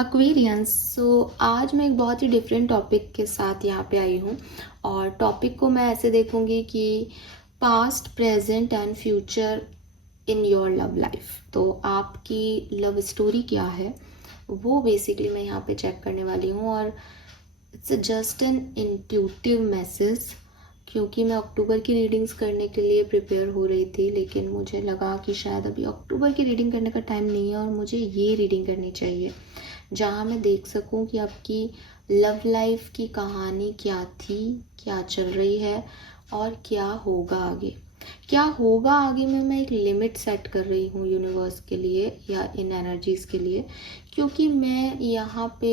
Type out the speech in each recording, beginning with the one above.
Aquarians. आज मैं एक बहुत ही डिफरेंट टॉपिक के साथ यहाँ पे आई हूँ और टॉपिक को मैं ऐसे देखूँगी कि past, present and future in your love life. तो आपकी लव स्टोरी क्या है वो बेसिकली मैं यहाँ पे चेक करने वाली हूँ। और it's just an intuitive message, क्योंकि मैं अक्टूबर की रीडिंग्स करने के लिए प्रिपेयर हो रही थी, लेकिन मुझे लगा कि शायद अभी अक्टूबर की रीडिंग करने का टाइम नहीं है और मुझे ये रीडिंग करनी चाहिए जहाँ मैं देख सकूँ कि आपकी लव लाइफ की कहानी क्या थी, क्या चल रही है और क्या होगा आगे। क्या होगा आगे में मैं एक लिमिट सेट कर रही हूँ यूनिवर्स के लिए या इन एनर्जीज़ के लिए, क्योंकि मैं यहाँ पे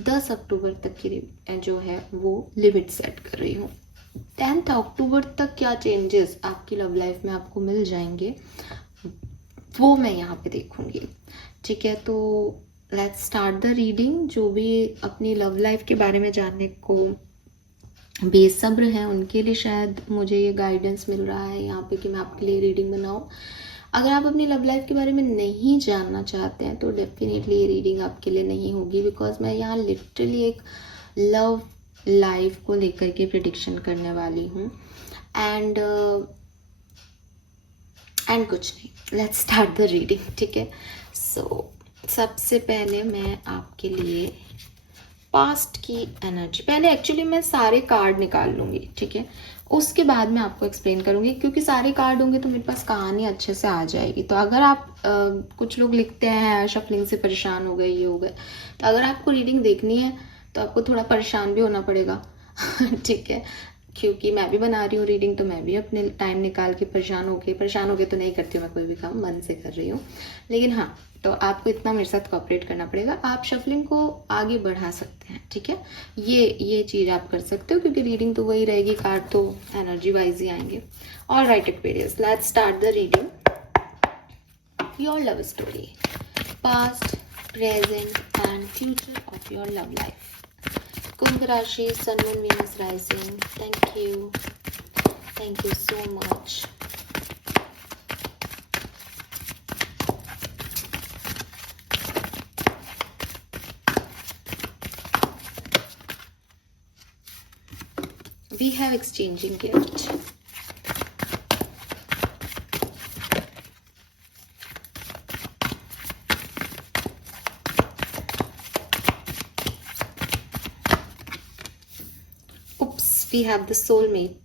10 अक्टूबर तक की जो है वो लिमिट सेट कर रही हूँ। 10 अक्टूबर तक क्या चेंजेस आपकी लव लाइफ में आपको मिल जाएंगे वो मैं यहाँ पे देखूँगी। ठीक है, तो लेट्स स्टार्ट द रीडिंग। जो भी अपनी लव लाइफ के बारे में जानने को बेसब्र हैं उनके लिए शायद मुझे ये गाइडेंस मिल रहा है यहाँ पे कि मैं आपके लिए रीडिंग बनाऊँ। अगर आप अपनी लव लाइफ के बारे में नहीं जानना चाहते हैं तो डेफिनेटली ये रीडिंग आपके लिए नहीं होगी, बिकॉज मैं यहाँ लिटरली एक लव लाइफ को लेकर के प्रिडिक्शन करने वाली हूँ। एंड कुछ नहीं, लेट्स स्टार्ट द रीडिंग। ठीक है, सबसे पहले मैं आपके लिए पास्ट की एनर्जी, पहले एक्चुअली मैं सारे कार्ड निकाल लूँगी। ठीक है, उसके बाद मैं आपको एक्सप्लेन करूँगी, क्योंकि सारे कार्ड होंगे तो मेरे पास कहानी अच्छे से आ जाएगी। तो अगर आप कुछ लोग लिखते हैं शफलिंग से परेशान हो गए, ये हो गए, तो अगर आपको रीडिंग देखनी है तो आपको थोड़ा परेशान भी होना पड़ेगा। ठीक है, क्योंकि मैं भी बना रही हूँ रीडिंग, तो मैं भी अपने टाइम निकाल के परेशान होके तो नहीं करती हूँ मैं कोई भी काम, मन से कर रही हूँ। लेकिन हाँ, तो आपको इतना मेरे साथ कोऑपरेट करना पड़ेगा। आप शफलिंग को आगे बढ़ा सकते हैं। ठीक है, ये चीज़ आप कर सकते हो, क्योंकि रीडिंग तो वही रहेगी, कार्ड तो एनर्जी वाइज ही आएंगे। All right Aquarius, let's start the reading. Your love story, past, present and future of your love life. कुंभ राशि, sun, moon, Venus rising. Thank you so much. We have exchanging gift. Oops, we have the soulmate.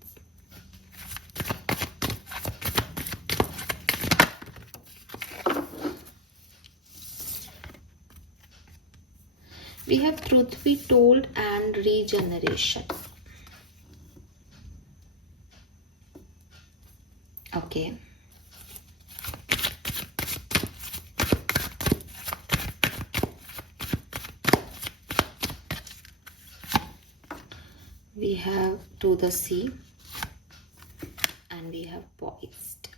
We have truth be told and regeneration. Okay. We have to the sea and we have poised.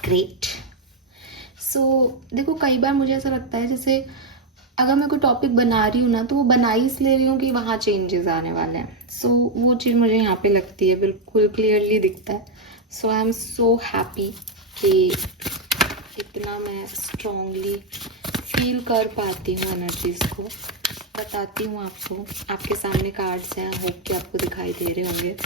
Great. देखो, कई बार मुझे ऐसा लगता है जैसे अगर मैं कोई टॉपिक बना रही हूँ ना, तो वो बना ही इसलिए रही हूँ कि वहाँ चेंजेस आने वाले हैं। वो चीज़ मुझे यहाँ पे लगती है, बिल्कुल क्लियरली दिखता है। आई एम सो हैप्पी कि इतना मैं स्ट्रॉन्गली फील कर पाती हूँ एनर्जीज को। बताती हूँ आपको, आपके सामने कार्ड्स हैं, होप कि आपको दिखाई दे रहे होंगे।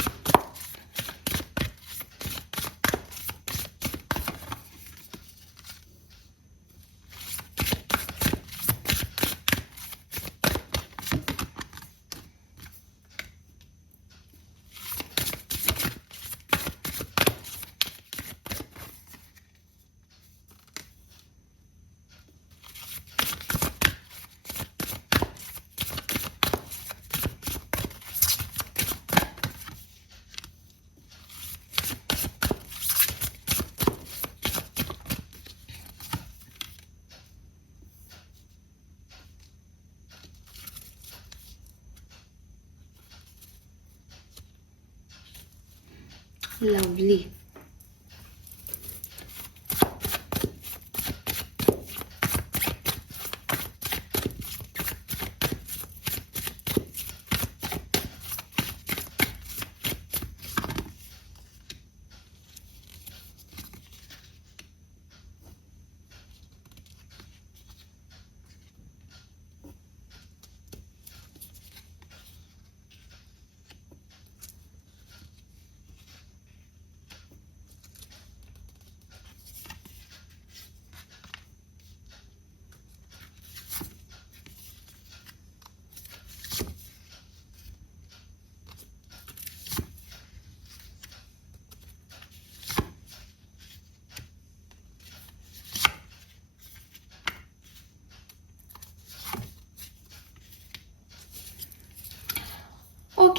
Lovely.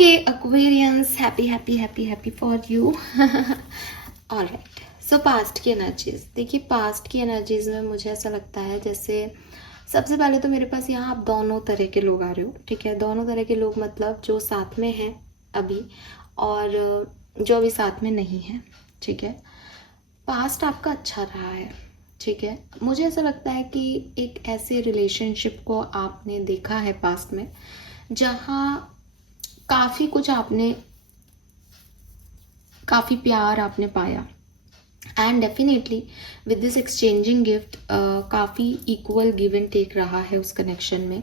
Okay Aquarians, happy happy happy happy for you. Alright, so past की एनर्जीज देखिए, पास्ट की एनर्जीज में मुझे ऐसा लगता है जैसे सबसे पहले तो मेरे पास यहाँ आप दोनों तरह के लोग आ रहे हो, ठीक है। दोनों तरह के लोग मतलब जो साथ में हैं अभी और जो अभी साथ में नहीं है, ठीक है। पास्ट आपका अच्छा रहा है, ठीक है। मुझे ऐसा लगता है कि एक ऐसे रिलेशनशिप को आपने देखा है पास्ट में जहाँ काफ़ी कुछ आपने, काफ़ी प्यार आपने पाया and definitely with this exchanging gift काफ़ी इक्वल गिव एंड टेक रहा है उस कनेक्शन में।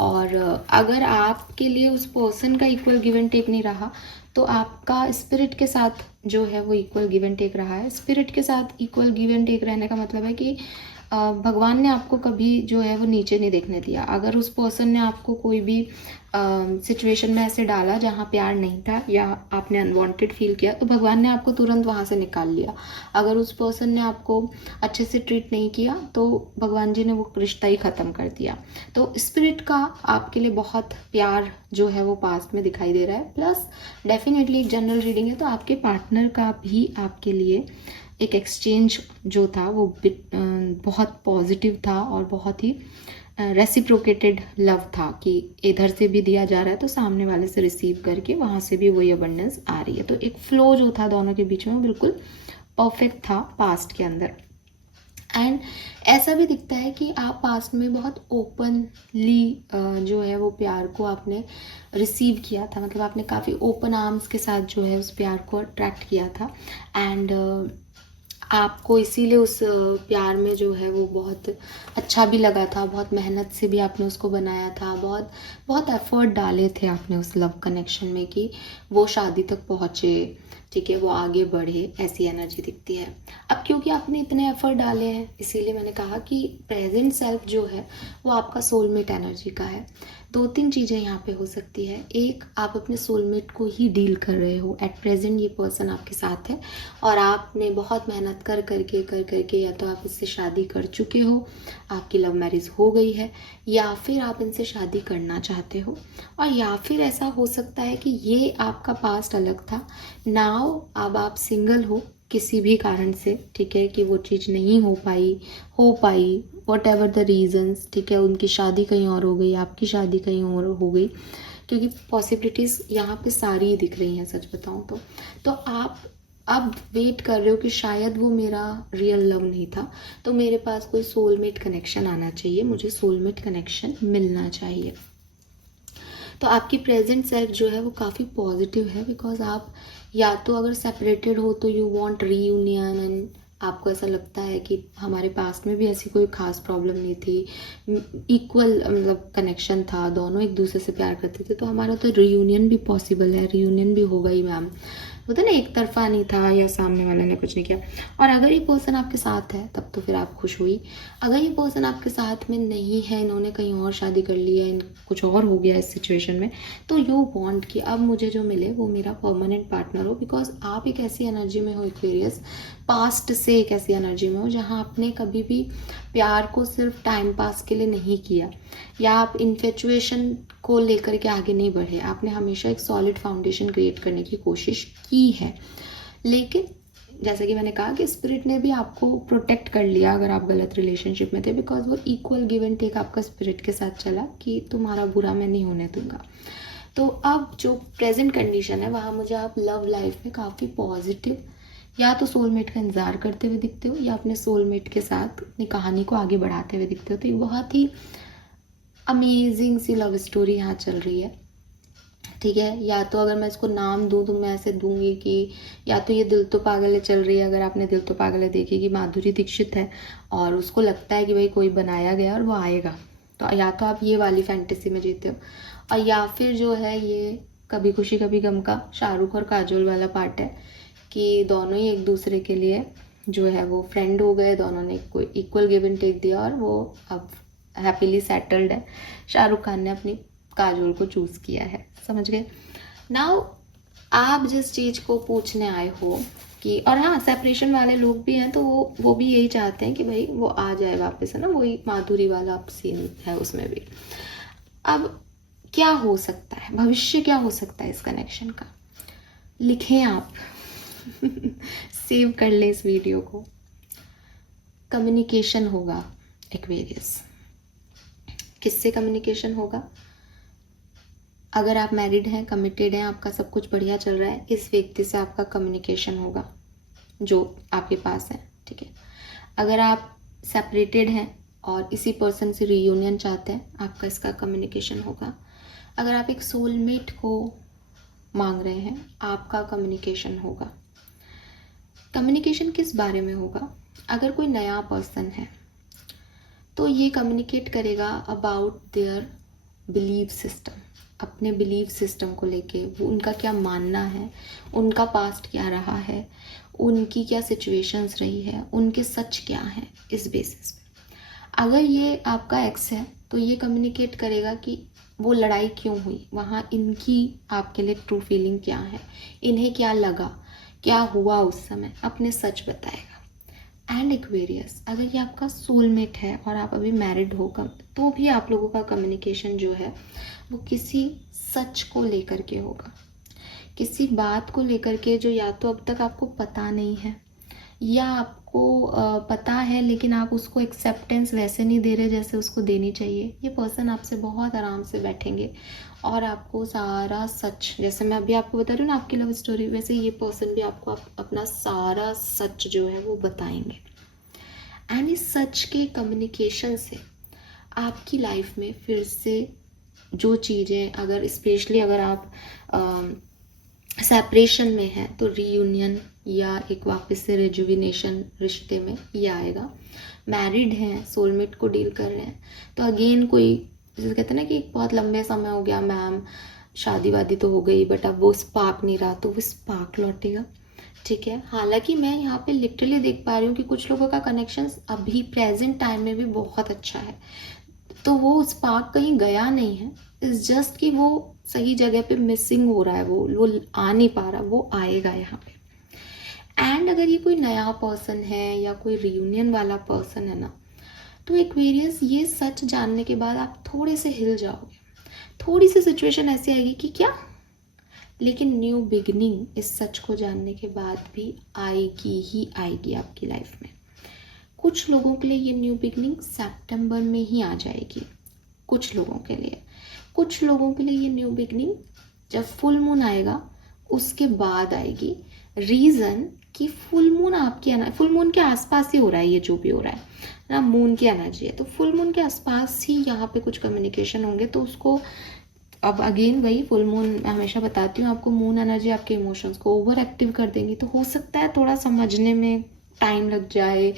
और अगर आपके लिए उस पर्सन का इक्वल गिव एंड टेक नहीं रहा तो आपका स्पिरिट के साथ जो है वो इक्वल गिव एंड टेक रहा है। स्पिरिट के साथ इक्वल गिव एंड टेक रहने का मतलब है कि भगवान ने आपको कभी जो है वो नीचे नहीं देखने दिया। अगर उस पर्सन ने आपको कोई भी सिचुएशन में ऐसे डाला जहाँ प्यार नहीं था या आपने अनवांटेड फील किया तो भगवान ने आपको तुरंत वहाँ से निकाल लिया। अगर उस पर्सन ने आपको अच्छे से ट्रीट नहीं किया तो भगवान जी ने वो रिश्ता ही ख़त्म कर दिया। तो स्पिरिट का आपके लिए बहुत प्यार जो है वो पास्ट में दिखाई दे रहा है। प्लस डेफिनेटली एक जनरल रीडिंग है तो आपके पार्टनर का भी आपके लिए एक एक्सचेंज जो था वो बहुत पॉजिटिव था और बहुत ही रेसिप्रोकेटेड लव था कि इधर से भी दिया जा रहा है तो सामने वाले से रिसीव करके वहाँ से भी वही अबंडेंस आ रही है। तो एक फ्लो जो था दोनों के बीच में वो बिल्कुल परफेक्ट था पास्ट के अंदर। एंड ऐसा भी दिखता है कि आप पास्ट में बहुत ओपनली जो है वो प्यार को आपने रिसीव किया था, मतलब आपने काफ़ी ओपन आर्म्स के साथ जो है उस प्यार को अट्रैक्ट किया था। एंड आपको इसीलिए उस प्यार में जो है वो बहुत अच्छा भी लगा था, बहुत मेहनत से भी आपने उसको बनाया था, बहुत बहुत एफर्ट डाले थे आपने उस लव कनेक्शन में कि वो शादी तक पहुँचे, ठीक है, वो आगे बढ़े, ऐसी एनर्जी दिखती है। अब क्योंकि आपने इतने एफर्ट डाले हैं इसीलिए मैंने कहा कि प्रेजेंट सेल्फ जो है वो आपका सोलमेट एनर्जी का है। दो तीन चीज़ें यहाँ पे हो सकती है। एक, आप अपने सोलमेट को ही डील कर रहे हो एट प्रेजेंट, ये पर्सन आपके साथ है और आपने बहुत मेहनत कर करके या तो आप इससे शादी कर चुके हो, आपकी लव मैरिज हो गई है, या फिर आप इनसे शादी करना चाहते हो, और या फिर ऐसा हो सकता है कि ये आपका पास्ट अलग था, नाउ अब आप सिंगल हो किसी भी कारण से, ठीक है, कि वो चीज़ नहीं हो पाई वट एवर द रीजन्स, ठीक है, उनकी शादी कहीं और हो गई, आपकी शादी कहीं और हो गई, क्योंकि पॉसिबिलिटीज़ यहाँ पे सारी ही दिख रही हैं सच बताऊँ तो आप अब वेट कर रहे हो कि शायद वो मेरा रियल लव नहीं था, तो मेरे पास कोई सोलमेट कनेक्शन आना चाहिए, मुझे सोलमेट कनेक्शन मिलना चाहिए। तो आपकी प्रेजेंट सेल्फ जो है वो काफ़ी पॉजिटिव है, बिकॉज आप या तो अगर सेपरेटेड हो तो यू वांट रीयूनियन एंड आपको ऐसा लगता है कि हमारे पास में भी ऐसी कोई खास प्रॉब्लम नहीं थी, इक्वल मतलब कनेक्शन था, दोनों एक दूसरे से प्यार करते थे, तो हमारा तो रीयूनियन भी पॉसिबल है, रीयूनियन भी होगा ही मैम, होता ना, एक तरफा नहीं था या सामने वाले ने कुछ नहीं किया। और अगर ये पर्सन आपके साथ है तब तो फिर आप खुश हुई। अगर ये पर्सन आपके साथ में नहीं है, इन्होंने कहीं और शादी कर ली है, कुछ और हो गया इस सिचुएशन में, तो यू वांट कि अब मुझे जो मिले वो मेरा परमानेंट पार्टनर हो, बिकॉज आप एक ऐसी एनर्जी में हो एक्वेरियस, पास्ट से एक ऐसी एनर्जी में हो जहाँ आपने कभी भी प्यार को सिर्फ टाइम पास के लिए नहीं किया या आप इन्फेचुएशन को लेकर के आगे नहीं बढ़े, आपने हमेशा एक सॉलिड फाउंडेशन क्रिएट करने की कोशिश की है। लेकिन जैसा कि मैंने कहा कि स्पिरिट ने भी आपको प्रोटेक्ट कर लिया अगर आप गलत रिलेशनशिप में थे, बिकॉज वो इक्वल गिव एंड टेक आपका स्पिरिट के साथ चला कि तुम्हारा बुरा मैं नहीं होने दूंगा। तो अब जो प्रेजेंट कंडीशन है वहाँ मुझे आप लव लाइफ में काफ़ी पॉजिटिव या तो सोलमेट का इंतज़ार करते हुए दिखते हो या अपने सोलमेट के साथ अपनी कहानी को आगे बढ़ाते हुए दिखते हो। तो ये बहुत ही अमेजिंग सी लव स्टोरी यहाँ चल रही है, ठीक है। या तो अगर मैं इसको नाम दूँ तो मैं ऐसे दूंगी कि या तो ये दिल तो पागल है चल रही है, अगर आपने दिल तो पागल है देखी कि माधुरी दीक्षित है और उसको लगता है कि भाई कोई बनाया गया और वो आएगा, तो या तो आप ये वाली फैंटेसी में जीते हो, और या फिर जो है ये कभी खुशी कभी गम का शाहरुख और काजोल वाला पार्ट है कि दोनों ही एक दूसरे के लिए जो है वो फ्रेंड हो गए, दोनों ने कोई इक्वल गिव एंड टेक दिया और वो अब हैप्पीली सेटल्ड है। शाहरुख खान ने अपनी काजोल को चूज़ किया है, समझ गए। नाउ आप जिस चीज़ को पूछने आए हो कि, और हाँ सेपरेशन वाले लोग भी हैं तो वो भी यही चाहते हैं कि भाई वो आ जाए वापस, है ना, वही माधुरी वाला सीन है उसमें भी। अब क्या हो सकता है, भविष्य क्या हो सकता है इस कनेक्शन का, लिखें आप। सेव कर लें इस वीडियो को। कम्युनिकेशन होगा एक्वेरियस। किससे कम्युनिकेशन होगा? अगर आप मैरिड हैं, कमिटेड हैं, आपका सब कुछ बढ़िया चल रहा है, इस व्यक्ति से आपका कम्युनिकेशन होगा जो आपके पास है, ठीक है। अगर आप सेपरेटेड हैं और इसी पर्सन से रीयूनियन चाहते हैं, आपका इसका कम्युनिकेशन होगा। अगर आप एक सोलमेट को मांग रहे हैं, आपका कम्युनिकेशन होगा। कम्युनिकेशन किस बारे में होगा? अगर कोई नया पर्सन है तो ये कम्युनिकेट करेगा अबाउट देयर बिलीव सिस्टम, अपने बिलीव सिस्टम को लेके, वो उनका क्या मानना है, उनका पास्ट क्या रहा है, उनकी क्या सिचुएशंस रही है, उनके सच क्या हैं, इस बेसिस पे। अगर ये आपका एक्स है तो ये कम्युनिकेट करेगा कि वो लड़ाई क्यों हुई, वहाँ इनकी आपके लिए ट्रू फीलिंग क्या है, इन्हें क्या लगा, क्या हुआ उस समय, अपने सच बताएगा। एंड एक्वेरियस, अगर ये आपका सोलमेट है और आप अभी मैरिड हो तो भी आप लोगों का कम्युनिकेशन जो है वो किसी सच को लेकर के होगा, किसी बात को लेकर के जो या तो अब तक आपको पता नहीं है, या आपको पता है लेकिन आप उसको एक्सेप्टेंस वैसे नहीं दे रहे जैसे उसको देनी चाहिए। ये पर्सन आपसे बहुत आराम से बैठेंगे और आपको सारा सच, जैसे मैं अभी आपको बता रही हूँ ना आपकी लव स्टोरी, वैसे ये पर्सन भी आपको अपना सारा सच जो है वो बताएंगे। एंड इस सच के कम्युनिकेशन से आपकी लाइफ में फिर से जो चीज़ें, अगर स्पेशली अगर आप सेपरेशन में है तो रीयूनियन या एक वापस से रिजुविनेशन रिश्ते में ये आएगा। मैरिड हैं, सोलमेट को डील कर रहे हैं तो अगेन कोई, जैसे कहते हैं ना कि बहुत लंबे समय हो गया मैम, शादी वादी तो हो गई बट अब वो स्पार्क नहीं रहा, तो वो स्पार्क लौटेगा, ठीक है। हालांकि मैं यहाँ पे लिटरली देख पा रही हूँ कि कुछ लोगों का कनेक्शन अभी प्रेजेंट टाइम में भी बहुत अच्छा है, तो वो स्पार्क कहीं गया नहीं है, इस जस्ट कि वो सही जगह पे मिसिंग हो रहा है, वो आ नहीं पा रहा, वो आएगा यहाँ पे। एंड अगर ये कोई नया पर्सन है या कोई रियूनियन वाला पर्सन है ना, तो एक्वेरियस ये सच जानने के बाद आप थोड़े से हिल जाओगे, थोड़ी सी सिचुएशन ऐसी आएगी कि क्या, लेकिन न्यू बिगिनिंग इस सच को जानने के बाद भी आएगी ही आएगी आपकी लाइफ में। कुछ लोगों के लिए ये न्यू बिगिनिंग सितंबर में ही आ जाएगी, कुछ लोगों के लिए। कुछ लोगों के लिए ये न्यू बिगिनिंग जब फुल मून आएगा उसके बाद आएगी। रीज़न कि फुल मून आपकी फुल मून के आसपास ही हो रहा है, ये जो भी हो रहा है ना, मून की एनर्जी है, तो फुल मून के आसपास ही यहाँ पे कुछ कम्युनिकेशन होंगे, तो उसको अब अगेन वही फुल मून, मैं हमेशा बताती हूँ आपको, मून एनर्जी आपके इमोशंस को ओवर एक्टिव कर देंगी, तो हो सकता है थोड़ा समझने में टाइम लग जाए,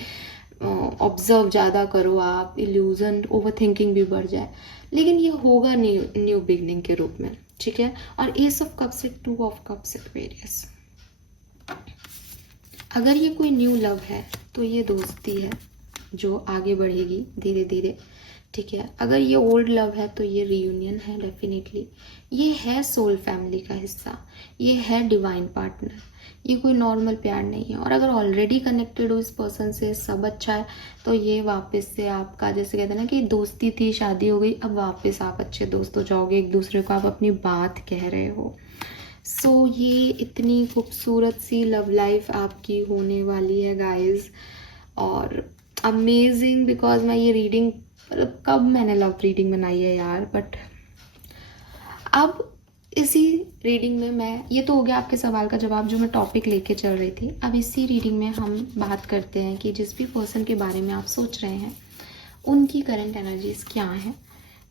ऑब्जर्व ज़्यादा करो आप, इल्यूजन, ओवर थिंकिंग भी बढ़ जाए, लेकिन ये होगा न्यू बिगनिंग के रूप में, ठीक है। और एस ऑफ कप्स से 2 ऑफ कप्स एक्वेरियस, अगर ये कोई न्यू लव है तो ये दोस्ती है जो आगे बढ़ेगी धीरे धीरे, ठीक है। अगर ये ओल्ड लव है तो ये रीयूनियन है डेफिनेटली, ये है सोल फैमिली का हिस्सा, ये है डिवाइन पार्टनर, ये कोई नॉर्मल प्यार नहीं है। और अगर ऑलरेडी कनेक्टेड हो इस पर्सन से, सब अच्छा है, तो ये वापस से आपका, जैसे कहते हैं ना कि दोस्ती थी, शादी हो गई, अब वापस आप अच्छे दोस्त हो जाओगे, एक दूसरे को आप अपनी बात कह रहे हो। सो ये इतनी खूबसूरत सी लव लाइफ आपकी होने वाली है गाइज, और अमेजिंग, बिकॉज मैं ये रीडिंग, कब मैंने लव रीडिंग बनाई है यार, बट अब इसी रीडिंग में मैं, ये तो हो गया आपके सवाल का जवाब जो मैं टॉपिक लेके चल रही थी। अब इसी रीडिंग में हम बात करते हैं कि जिस भी पर्सन के बारे में आप सोच रहे हैं उनकी करंट एनर्जीज क्या हैं,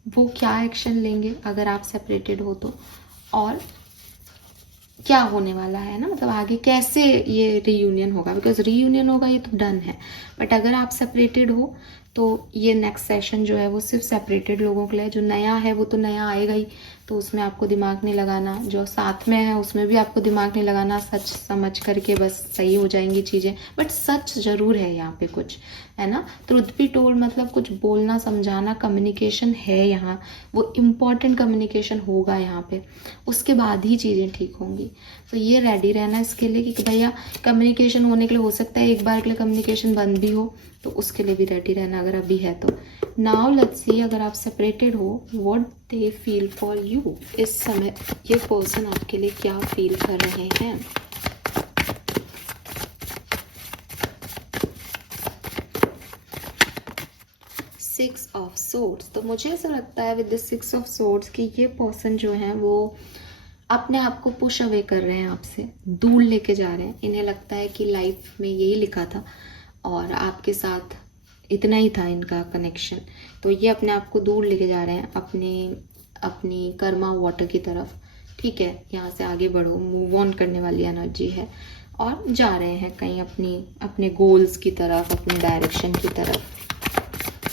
वो क्या एक्शन लेंगे अगर आप सेपरेटेड हो तो, और क्या होने वाला है ना, मतलब आगे कैसे ये रीयूनियन होगा, बिकॉज रीयूनियन होगा ये तो डन है, बट अगर आप सेपरेटेड हो तो ये नेक्स्ट सेशन जो है वो सिर्फ सेपरेटेड लोगों के लिए। जो नया है वो तो नया आएगा ही, तो उसमें आपको दिमाग नहीं लगाना, जो साथ में है उसमें भी आपको दिमाग नहीं लगाना, सच समझ करके बस सही हो जाएंगी चीज़ें, बट सच ज़रूर है यहाँ पे कुछ, है ना। ट्रुथ बी टोल्ड मतलब कुछ बोलना समझाना, कम्युनिकेशन है यहाँ, वो इम्पॉर्टेंट कम्युनिकेशन होगा यहाँ पे, उसके बाद ही चीज़ें ठीक होंगी। तो ये रेडी रहना इसके लिए कि भैया कम्युनिकेशन होने के लिए हो सकता है एक बार के लिए कम्युनिकेशन बंद भी हो, तो उसके लिए भी रेडी रहना अगर अभी है तो। नाउ लेट्स सी अगर आप सेपरेटेड हो, what they feel for you. इस समय ये पर्सन आपके लिए क्या फील कर रहे हैं। Six of swords. तो मुझे ऐसा लगता है with the six of swords कि ये पर्सन जो है वो अपने आप को पुश अवे कर रहे हैं, आपसे दूर लेके जा रहे हैं। इन्हें लगता है कि लाइफ में यही लिखा था और आपके साथ इतना ही था इनका कनेक्शन, तो ये अपने आप को दूर लेके जा रहे हैं अपनी कर्मा वाटर की तरफ। ठीक है, यहाँ से आगे बढ़ो, मूव ऑन करने वाली एनर्जी है और जा रहे हैं कहीं अपने गोल्स की तरफ, अपने डायरेक्शन की तरफ।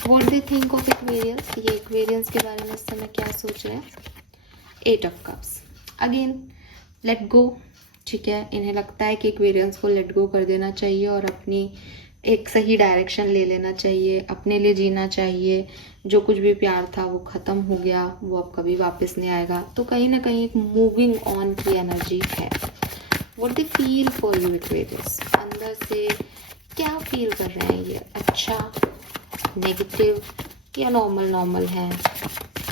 What they think of Aquarians, ये एक्वेरियंस के बारे में इस समय क्या सोच रहे हैं। 8 of cups, again let go. ठीक है, इन्हें लगता है कि एक्वेरियंस को लेट गो कर देना चाहिए और अपनी एक सही डायरेक्शन ले लेना चाहिए, अपने लिए जीना चाहिए। जो कुछ भी प्यार था वो ख़त्म हो गया, वो अब कभी वापस नहीं आएगा। तो कहीं ना कहीं एक मूविंग ऑन की एनर्जी है। What they feel for you Aquarius, अंदर से क्या फील कर रहे हैं ये, अच्छा, नेगेटिव या नॉर्मल है,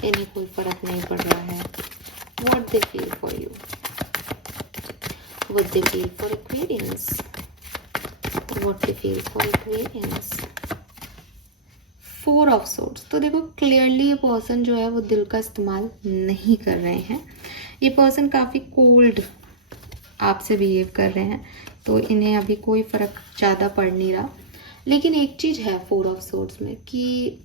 इन्हें कोई फर्क नहीं पड़ रहा है। What they feel for you, what they feel for Aquarians, what they feel for Aquarians. 4 of swords. तो देखो क्लियरली ये पर्सन जो है वो दिल का इस्तेमाल नहीं कर रहे हैं। ये पर्सन काफ़ी कोल्ड आपसे बिहेव कर रहे हैं, तो इन्हें अभी कोई फ़र्क ज़्यादा पड़ नहीं रहा। लेकिन एक चीज़ है 4 ऑफ सोर्ड्स में कि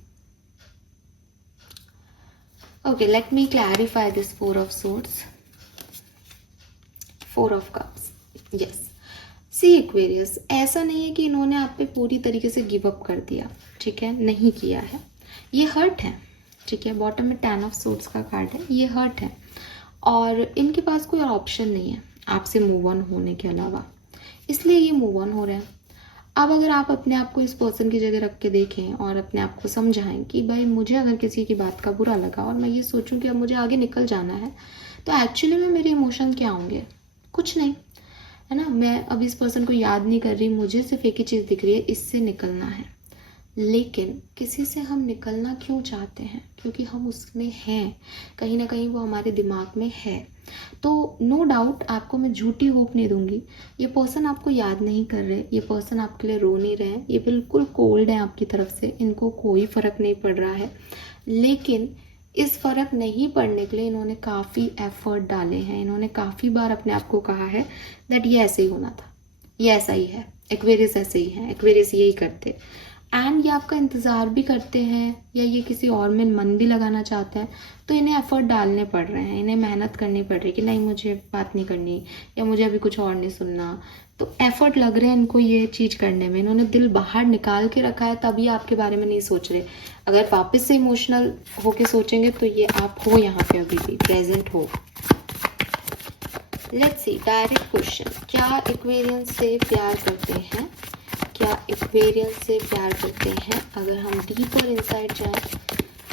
okay, let me clarify this 4 of swords. 4 of cups, yes. See Aquarius, ऐसा नहीं है कि इन्होंने आप पे पूरी तरीके से गिव अप कर दिया, ठीक है, नहीं किया है। ये हर्ट है, ठीक है। बॉटम में 10 ऑफ सोर्ड्स का कार्ड है, ये हर्ट है और इनके पास कोई ऑप्शन नहीं है आपसे मूव ऑन होने के अलावा, इसलिए ये मूव ऑन हो रहे हैं। अब अगर आप अपने आप को इस पर्सन की जगह रख के देखें और अपने आप को समझाएं कि भाई मुझे अगर किसी की बात का बुरा लगा और मैं ये सोचूं कि अब मुझे आगे निकल जाना है, तो एक्चुअली में मेरे इमोशन क्या होंगे, कुछ नहीं, है ना। मैं अब इस पर्सन को याद नहीं कर रही, मुझे सिर्फ एक ही चीज़ दिख रही है, इससे निकलना है। लेकिन किसी से हम निकलना क्यों चाहते हैं, क्योंकि हम उसमें हैं, कहीं ना कहीं वो हमारे दिमाग में है। तो नो डाउट आपको मैं झूठी होप नहीं दूंगी, ये पर्सन आपको याद नहीं कर रहे, ये पर्सन आपके लिए रो नहीं रहे हैं, ये बिल्कुल कोल्ड है आपकी तरफ से, इनको कोई फ़र्क नहीं पड़ रहा है। लेकिन इस फ़र्क नहीं पड़ने के लिए इन्होंने काफ़ी एफर्ट डाले हैं, इन्होंने काफ़ी बार अपने आप को कहा है दैट ये ऐसे ही होना था, ये ऐसा ही है, एक्वेरियस ऐसे ही है, एक्वेरियस यही करते, एंड ये आपका इंतज़ार भी करते हैं या ये किसी और में मन भी लगाना चाहते हैं। तो इन्हें एफर्ट डालने पड़ रहे हैं, इन्हें मेहनत करनी पड़ रही है कि नहीं मुझे बात नहीं करनी या मुझे अभी कुछ और नहीं सुनना। तो एफर्ट लग रहे हैं इनको ये चीज़ करने में, इन्होंने दिल बाहर निकाल के रखा है, तभी आपके बारे में नहीं सोच रहे। अगर वापस से इमोशनल होके सोचेंगे तो ये आप हो यहाँ पे, अभी भी प्रेजेंट हो। लेट्स सी, डायरेक्ट क्वेश्चन, क्या एक्वेरियंस से प्यार करते हैं, क्या एक्वेरियंस से प्यार करते हैं। अगर हम डीपर इनसाइड जाएं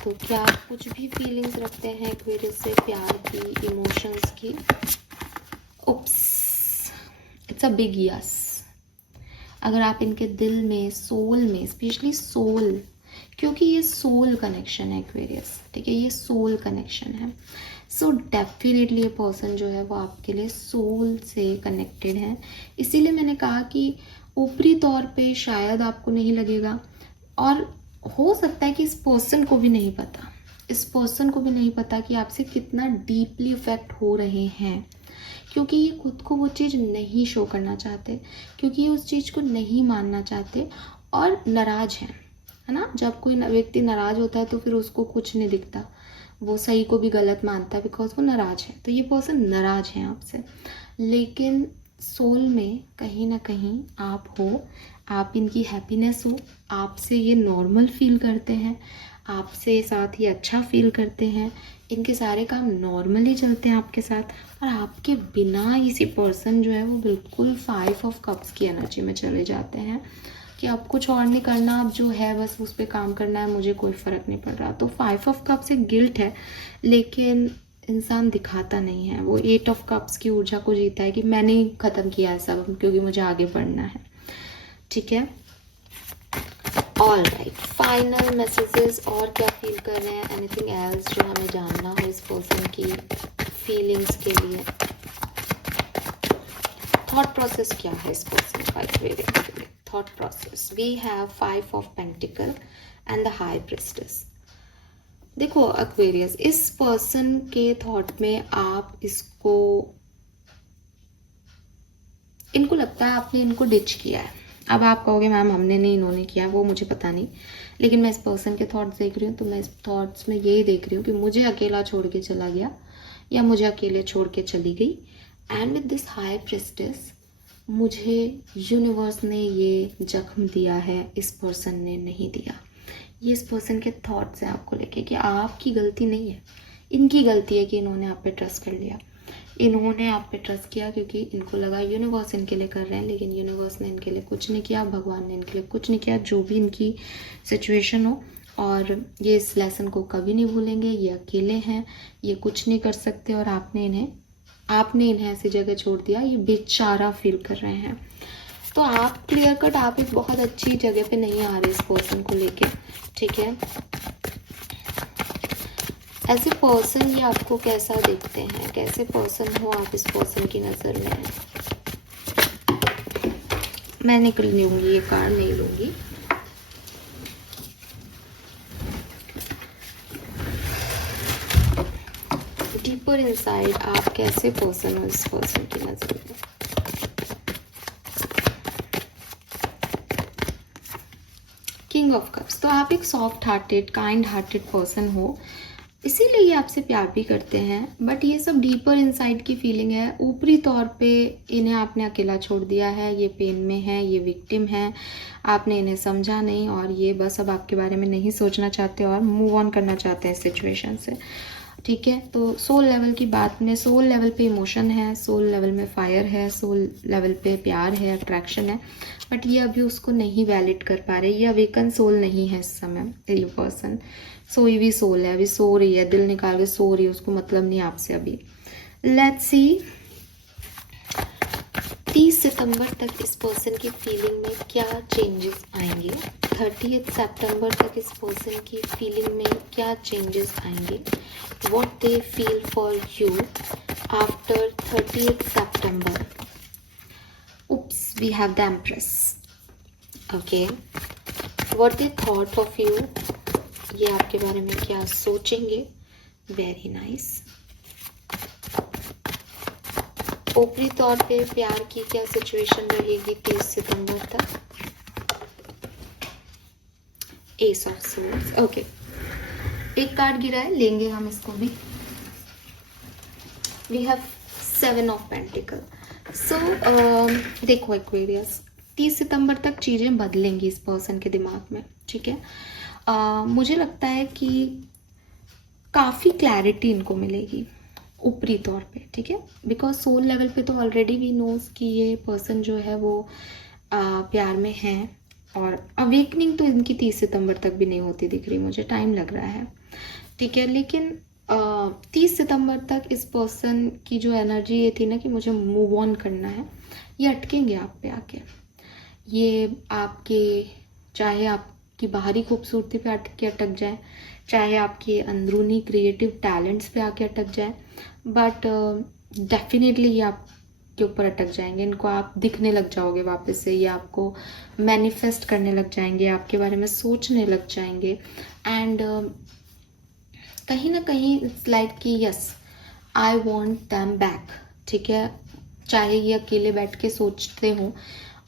तो क्या कुछ भी फीलिंग्स रखते हैं एक्वेरियंस से, प्यार की, इमोशंस की। उप्स, इट्स अ बिग यस। अगर आप इनके दिल में, सोल में, स्पेशली सोल, क्योंकि ये सोल कनेक्शन है एक्वेरियस, ठीक है, ये सोल कनेक्शन है। सो डेफिनेटली ये पर्सन जो है वो आपके लिए सोल से कनेक्टेड है। इसीलिए मैंने कहा कि ऊपरी तौर पे शायद आपको नहीं लगेगा, और हो सकता है कि इस पर्सन को भी नहीं पता, इस पर्सन को भी नहीं पता कि आपसे कितना डीपली इफेक्ट हो रहे हैं, क्योंकि ये खुद को वो चीज़ नहीं शो करना चाहते, क्योंकि ये उस चीज़ को नहीं मानना चाहते और नाराज़ हैं, है ना। जब कोई व्यक्ति नाराज़ होता है तो फिर उसको कुछ नहीं दिखता, वो सही को भी गलत मानता है बिकॉज वो नाराज़ है। तो ये पर्सन नाराज़ है आपसे, लेकिन सोल में कहीं ना कहीं आप हो, आप इनकी हैप्पीनेस हो, आपसे ये नॉर्मल फील करते हैं, आपसे साथ ही अच्छा फील करते हैं, इनके सारे काम नॉर्मली चलते हैं आपके साथ, और आपके बिना इसी पर्सन जो है वो बिल्कुल 5 ऑफ कप्स की एनर्जी में चले जाते हैं। कि अब कुछ और नहीं करना, अब जो है बस उस पर काम करना है, मुझे कोई फ़र्क नहीं पड़ रहा। तो 5 ऑफ कप्स एक गिल्ट है, लेकिन इंसान दिखाता नहीं है। वो 8 ऑफ कप्स की ऊर्जा को जीता है कि मैंने ही ख़त्म किया है सब, क्योंकि मुझे आगे बढ़ना है। ठीक है, ऑल राइट, फाइनल मैसेजेस और क्या फील कर रहे हैं, एनीथिंग एल्स जो हमें जानना हो इस पर्सन की फीलिंग्स के लिए। थॉट प्रोसेस क्या है इस पर्सन का एक्वेरियस के लिए? Thought process, we have 5 of pentacle and the high priestess. देखो एक्वेरियस, इस पर्सन के थॉट में आप इनको लगता है आपने इनको डिच किया है। अब आप कहोगे मैम हमने नहीं, इन्होंने किया, वो मुझे पता नहीं, लेकिन मैं इस पर्सन के थॉट्स देख रही हूँ, तो मैं इस थॉट्स में यही देख रही हूँ कि मुझे अकेला छोड़ के चला गया या मुझे अकेले छोड़ के चली गई। And with this high priestess, मुझे यूनिवर्स ने ये जख्म दिया है, इस पर्सन ने नहीं दिया। ये इस पर्सन के थॉट्स हैं आपको लेके कि आपकी गलती नहीं है, इनकी गलती है कि इन्होंने आप पे ट्रस्ट कर लिया। इन्होंने आप पे ट्रस्ट किया क्योंकि इनको लगा यूनिवर्स इनके लिए कर रहे हैं, लेकिन यूनिवर्स ने इनके लिए कुछ नहीं किया, भगवान ने इनके लिए कुछ नहीं किया, जो भी इनकी सिचुएशन हो। और ये इस लेसन को कभी नहीं भूलेंगे, ये अकेले हैं, ये कुछ नहीं कर सकते, और आपने इन्हें ऐसी जगह छोड़ दिया, ये बेचारा फील कर रहे हैं। तो आप क्लियर कट, आप एक बहुत अच्छी जगह पे नहीं आ रहे इस पर्सन को लेके। ठीक है, ऐसे पर्सन ये आपको कैसा देखते हैं, कैसे पर्सन हो आप इस पर्सन की नज़र में? मैं निकल लूँगी, ये कार्ड नहीं लूँगी। डीपर इनसाइड आप कैसे पर्सन हो इस पर्सन की नज़र में? किंग ऑफ कप्स, तो आप एक soft hearted, kind hearted person हो, इसीलिए ये आपसे प्यार भी करते हैं। बट ये सब डीपर इनसाइड की फीलिंग है। ऊपरी तौर पे इन्हें आपने अकेला छोड़ दिया है, ये पेन में है, ये विक्टिम है, आपने इन्हें समझा नहीं, और ये बस अब आपके बारे में नहीं सोचना चाहते और मूव ऑन करना चाहते हैं इस सिचुएशन से। ठीक है, तो सोल लेवल की बात में, सोल लेवल पे इमोशन है, सोल लेवल में फायर है, सोल लेवल पे प्यार है, अट्रैक्शन है, बट ये अभी उसको नहीं वैलिड कर पा रहे। ये अवेकन सोल नहीं है इस समय। ये पर्सन सोई हुई सोल है, अभी सो रही है, दिल निकाल के सो रही है, उसको मतलब नहीं आपसे अभी। लेट्स सी 30 सितंबर तक इस पर्सन की फीलिंग में क्या चेंजेस आएंगे, 30 सितंबर तक इस पर्सन की फीलिंग में क्या चेंजेस आएंगे, what they feel for you after 30 September. Oops, we have the Empress. Okay, what they thought of you, ये आपके बारे में क्या सोचेंगे? Very nice. ऊपरी तौर पे प्यार की क्या सिचुएशन रहेगी 30 सितंबर तक? Ace of swords. ओके, एक कार्ड गिरा है, लेंगे हम इसको भी। We have 7 of pentacle. So देखो एक्वेरियस, 30 सितंबर तक चीज़ें बदलेंगी इस पर्सन के दिमाग में। ठीक है, मुझे लगता है कि काफ़ी क्लैरिटी इनको मिलेगी ऊपरी तौर पे। ठीक है, बिकॉज सोल लेवल पे तो ऑलरेडी वी नोज कि ये पर्सन जो है वो प्यार में है, और अवेकनिंग तो इनकी 30 सितंबर तक भी नहीं होती दिख रही, मुझे टाइम लग रहा है। ठीक है, लेकिन 30 सितंबर तक इस पर्सन की जो एनर्जी ये थी ना कि मुझे मूव ऑन करना है, ये अटकेंगे आप पे आके। ये आपके, चाहे आपकी बाहरी खूबसूरती पे आके अटक जाए, चाहे आपके अंदरूनी क्रिएटिव टैलेंट्स पे आके अटक जाए, बट डेफिनेटली ये आपके ऊपर अटक जाएंगे। इनको आप दिखने लग जाओगे वापस से, ये आपको मैनिफेस्ट करने लग जाएंगे, आपके बारे में सोचने लग जाएंगे, एंड कहीं ना कहीं इट्स लाइक कि yes I want them back. ठीक है, चाहे ये अकेले बैठ के सोचते हों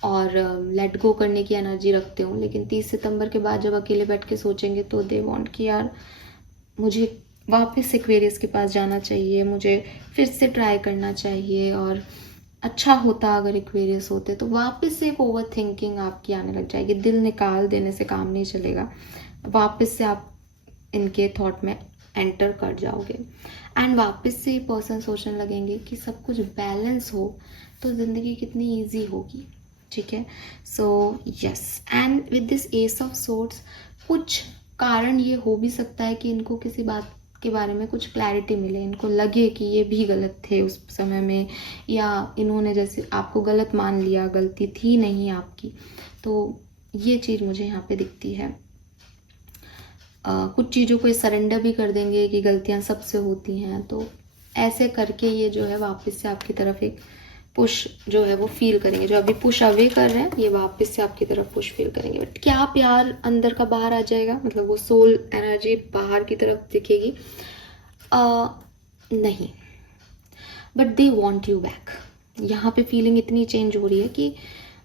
और लेट गो करने की एनर्जी रखते हों, लेकिन 30 सितंबर के बाद जब अकेले बैठ के सोचेंगे तो दे वांट कि यार मुझे वापस एक्वेरियस के पास जाना चाहिए, मुझे फिर से ट्राई करना चाहिए, और अच्छा होता अगर एक्वेरियस होते। तो वापस से एक ओवर थिंकिंग आपकी आने लग जाएगी। दिल निकाल देने से काम नहीं चलेगा, वापस से आप इनके थॉट में एंटर कर जाओगे, एंड वापस से पर्सन सोचने लगेंगे कि सब कुछ बैलेंस हो तो ज़िंदगी कितनी ईजी होगी। ठीक है। So yes, and with this S of swords कुछ कारण ये हो भी सकता है कि इनको किसी बात के बारे में कुछ क्लैरिटी मिले, इनको लगे कि ये भी गलत थे उस समय में, या इन्होंने जैसे आपको गलत मान लिया, गलती थी नहीं आपकी। तो ये चीज़ मुझे यहाँ पे दिखती है। कुछ चीज़ों को सरेंडर भी कर देंगे कि गलतियाँ सबसे होती हैं, तो ऐसे करके ये जो है वापस से आपकी तरफ एक पुश जो है वो फील करेंगे। जो अभी पुश अवे कर रहे हैं ये वापस से आपकी तरफ पुश फील करेंगे। बट क्या प्यार अंदर का बाहर आ जाएगा, मतलब वो सोल एनर्जी बाहर की तरफ दिखेगी? नहीं, but they want you back. यहाँ पे फीलिंग इतनी चेंज हो रही है कि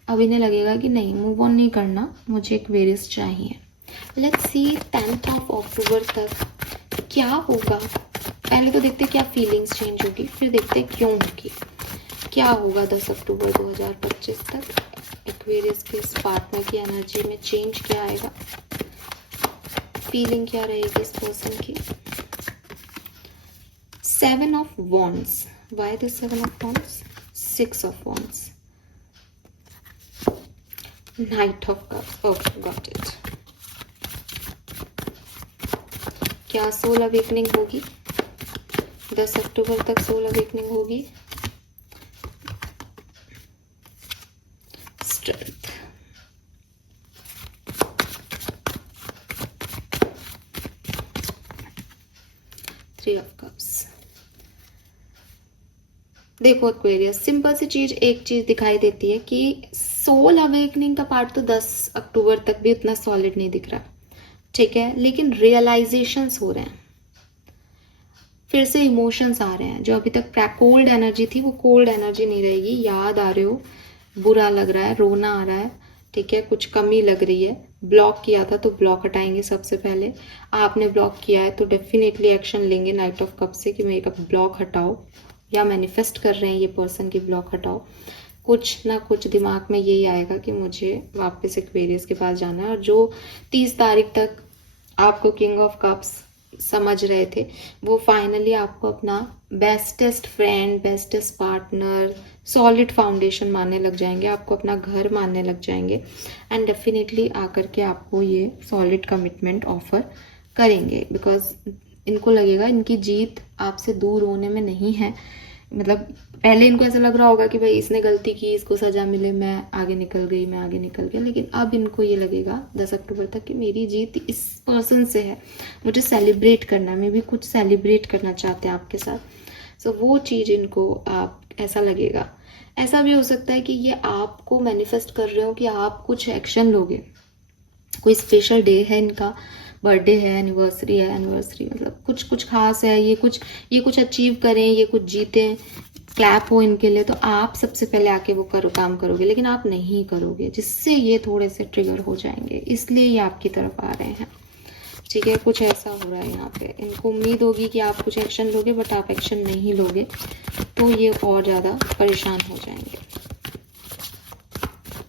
अब इन्हें लगेगा कि नहीं, मूव ऑन नहीं करना, मुझे एक्वेरियस चाहिए। Let's see 10th of October तक क्या होगा। पहले तो देखते क्या फीलिंग्स चेंज होगी, फिर देखते क्यों होगी। क्या होगा 10 अक्टूबर 2025 तक एक्वेरियस के इस पार्टनर की एनर्जी में, चेंज क्या आएगा, फीलिंग क्या रहेगी इस पर्सन की। 7 of wands, why this 7 of wands? 6 of wands, night of cups, okay got it. क्या सोल अवेकनिंग होगी 10 अक्टूबर तक? सोल अवेकनिंग होगी। Strength, three of cups. देखो एक्वेरियस, सिंपल सी चीज, एक चीज दिखाई देती है कि सोल अवेकनिंग का पार्ट तो 10 अक्टूबर तक भी उतना सॉलिड नहीं दिख रहा, ठीक है, लेकिन रियलाइजेशंस हो रहे हैं, फिर से इमोशंस आ रहे हैं। जो अभी तक कोल्ड एनर्जी थी वो कोल्ड एनर्जी नहीं रहेगी। याद आ रहे हो, बुरा लग रहा है, रोना आ रहा है, ठीक है, कुछ कमी लग रही है, ब्लॉक किया था तो ब्लॉक हटाएंगे। सबसे पहले आपने ब्लॉक किया है तो डेफिनेटली एक्शन लेंगे नाइट ऑफ कप से कि मेरा ब्लॉक हटाओ, या मैनिफेस्ट कर रहे हैं ये पर्सन की ब्लॉक हटाओ। कुछ ना कुछ दिमाग में यही आएगा कि मुझे वापस एक्वेरियस के पास जाना है। और जो 30 तारीख तक आपको किंग ऑफ कप्स समझ रहे थे वो फाइनली आपको अपना bestest friend, bestest partner, solid foundation मानने लग जाएंगे, आपको अपना घर मानने लग जाएंगे, एंड डेफिनेटली आकर के आपको ये सॉलिड कमिटमेंट ऑफर करेंगे। बिकॉज इनको लगेगा इनकी जीत आपसे दूर होने में नहीं है। मतलब पहले इनको ऐसा लग रहा होगा कि भाई इसने गलती की, इसको सजा मिले, मैं आगे निकल गई, मैं आगे निकल गया, लेकिन अब इनको ये लगेगा 10 अक्टूबर तक कि मेरी जीत इस पर्सन से है, मुझे सेलिब्रेट करना है, मैं भी कुछ सेलिब्रेट करना चाहते हैं आपके साथ। सो वो चीज़ इनको आप ऐसा लगेगा। ऐसा भी हो सकता है कि ये आपको मैनिफेस्ट कर रहे हो कि आप कुछ एक्शन लोगे, कोई स्पेशल डे है इनका, बर्थडे है, एनिवर्सरी है, एनिवर्सरी मतलब कुछ खास है, ये कुछ अचीव करें, ये कुछ जीतें, क्लैप हो इनके लिए, तो आप सबसे पहले आके वो काम करोगे, लेकिन आप नहीं करोगे, जिससे ये थोड़े से ट्रिगर हो जाएंगे, इसलिए ये आपकी तरफ आ रहे हैं, ठीक है। कुछ ऐसा हो रहा है यहाँ पे, इनको उम्मीद होगी कि आप कुछ एक्शन लोगे, बट आप एक्शन नहीं लोगे तो ये और ज़्यादा परेशान हो जाएंगे।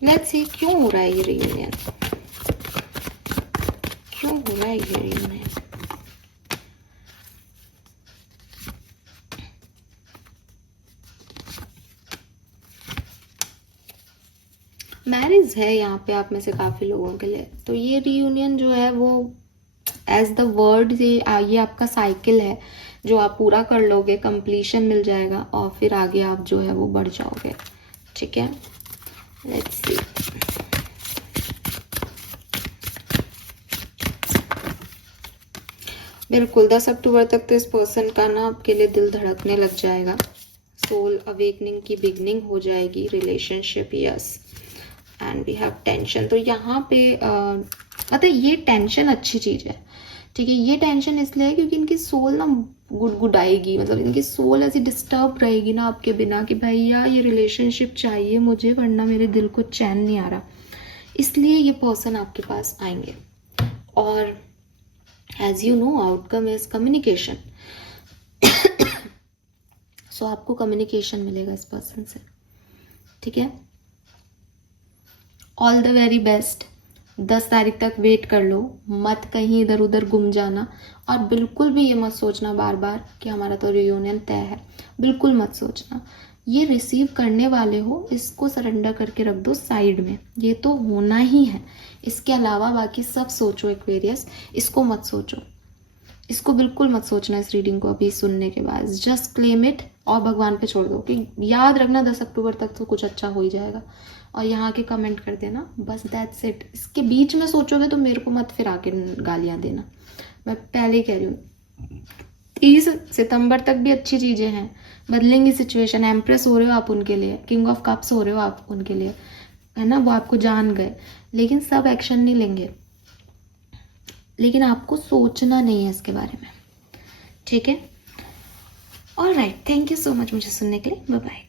लेट्स सी क्यों हो रहा है ये रियूनियन, क्यों हो रहा है ये रियूनियन। मैरिज है यहाँ पे आप में से काफ़ी लोगों के लिए, तो ये रियूनियन जो है वो एज द वर्ड ये आपका साइकिल है जो आप पूरा कर लोगे, कंप्लीशन मिल जाएगा और फिर आगे आप जो है वो बढ़ जाओगे, ठीक है। लेट्स सी, बिल्कुल 10 अक्टूबर तक तो इस पर्सन का ना आपके लिए दिल धड़कने लग जाएगा, सोल अवेकनिंग की बिगनिंग हो जाएगी, relationship, yes, and we have tension. तो यहाँ पे मतलब ये टेंशन अच्छी चीज़ है, ठीक है। ये टेंशन इसलिए है क्योंकि इनकी सोल ना गुडगुडाएगी, मतलब इनकी सोल ऐसी डिस्टर्ब रहेगी ना आपके बिना कि भैया ये रिलेशनशिप चाहिए मुझे, वरना मेरे दिल को चैन नहीं आ रहा, इसलिए ये पर्सन आपके पास आएंगे। और as you know outcome is communication, so आपको कम्युनिकेशन मिलेगा इस पर्सन से, ठीक है। All the very best. 10 तारीख तक वेट कर लो, मत कहीं इधर उधर गुम जाना, और बिल्कुल भी ये मत सोचना बार बार कि हमारा तो रियूनियन तय है, बिल्कुल मत सोचना। ये रिसीव करने वाले हो, इसको सरेंडर करके रख दो साइड में, ये तो होना ही है। इसके अलावा बाकी सब सोचो एक्वेरियस, इसको मत सोचो, इसको बिल्कुल मत सोचना इस रीडिंग को अभी सुनने के बाद। जस्ट क्लेम इट और भगवान पे छोड़ दो कि याद रखना 10 अक्टूबर तक तो कुछ अच्छा हो ही जाएगा। और यहाँ के कमेंट कर देना, बस दैट्स इट। इसके बीच में सोचोगे तो मेरे को मत फिर आके गालियाँ देना, मैं पहले ही कह रही हूँ। 30 सितंबर तक भी अच्छी चीज़ें हैं, बदलेंगी सिचुएशन। एम्प्रेस हो रहे हो आप उनके लिए, किंग ऑफ कप्स हो रहे हो आप उनके लिए, है ना, वो आपको जान गए, लेकिन सब एक्शन नहीं लेंगे, लेकिन आपको सोचना नहीं है इसके बारे में, ठीक है। Alright, thank you so much मुझे सुनने के लिए, बाय बाय।